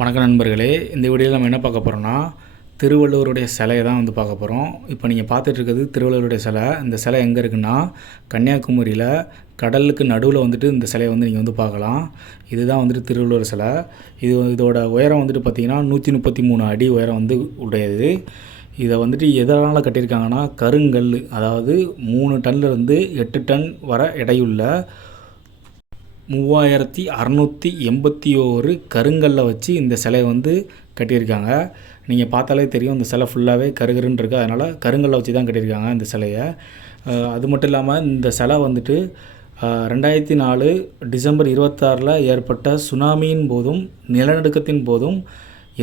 வணக்கம் நண்பர்களே இந்த வீடியோவில் நம்ம என்ன பார்க்க போகிறோம்னா திருவள்ளுவருடைய சிலையை தான் வந்து பார்க்க போகிறோம் இப்போ நீங்கள் பார்த்துட்ருக்கிறது திருவள்ளுவருடைய சிலை இந்த சிலை எங்கே இருக்குன்னா கன்னியாகுமரியில் கடலுக்கு நடுவில் வந்துட்டு இந்த சிலையை வந்து நீங்கள் வந்து பார்க்கலாம் இதுதான் வந்துட்டு திருவள்ளுவர் சிலை இது இதோட உயரம் வந்துட்டு பார்த்திங்கன்னா நூற்றி முப்பத்தி மூணு அடி உயரம் வந்து உடையது இதை வந்துட்டு எதனால் கட்டியிருக்காங்கன்னா கருங்கல் அதாவது மூணு டன்லேருந்து எட்டு டன் வர எடையுள்ள மூவாயிரத்தி அறநூற்றி எண்பத்தி ஓரு கருங்கல்லை வச்சு இந்த சிலையை வந்து கட்டியிருக்காங்க நீங்கள் பார்த்தாலே தெரியும் இந்த சிலை ஃபுல்லாகவே கருகருன்னு இருக்குது அதனால் கருங்கல்லை வச்சு தான் கட்டியிருக்காங்க இந்த சிலையை அது மட்டும் இல்லாமல் இந்த சிலை வந்துட்டு ரெண்டாயிரத்தி நாலு டிசம்பர் இருபத்தாறில் ஏற்பட்ட சுனாமியின் போதும் நிலநடுக்கத்தின் போதும்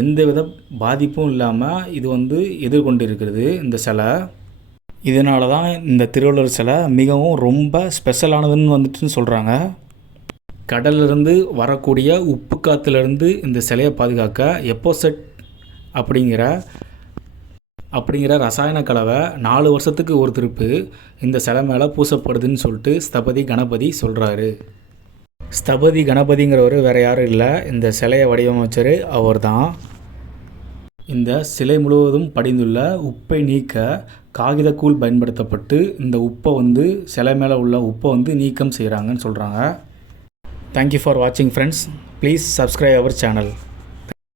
எந்தவித பாதிப்பும் இல்லாமல் இது வந்து எதிர்கொண்டிருக்கிறது இந்த சிலை இதனால தான் இந்த திருவள்ளுவர் சிலை மிகவும் ரொம்ப ஸ்பெஷலானதுன்னு வந்துட்டுன்னு சொல்கிறாங்க கடல்லிருந்து வரக்கூடிய உப்பு காற்றுலேருந்து இந்த சிலையை பாதுகாக்க எப்போசெட் அப்படிங்கிற அப்படிங்கிற ரசாயன கலவை நாலு வருஷத்துக்கு ஒரு திருப்பு இந்த சிலை மேலே பூசப்படுதுன்னு சொல்லிட்டு ஸ்தபதி கணபதி சொல்கிறாரு ஸ்தபதி கணபதிங்கிறவர் வேறு யாரும் இல்லை இந்த சிலையை வடிவமைச்சர் அவர் தான் இந்த சிலை முழுவதும் படிந்துள்ள உப்பை நீக்க காகிதக்கூழ் பயன்படுத்தப்பட்டு இந்த உப்பை வந்து சிலை மேலே உள்ள உப்பை வந்து நீக்கம் செய்கிறாங்கன்னு சொல்கிறாங்க Thank you for watching, friends. Please subscribe our channel.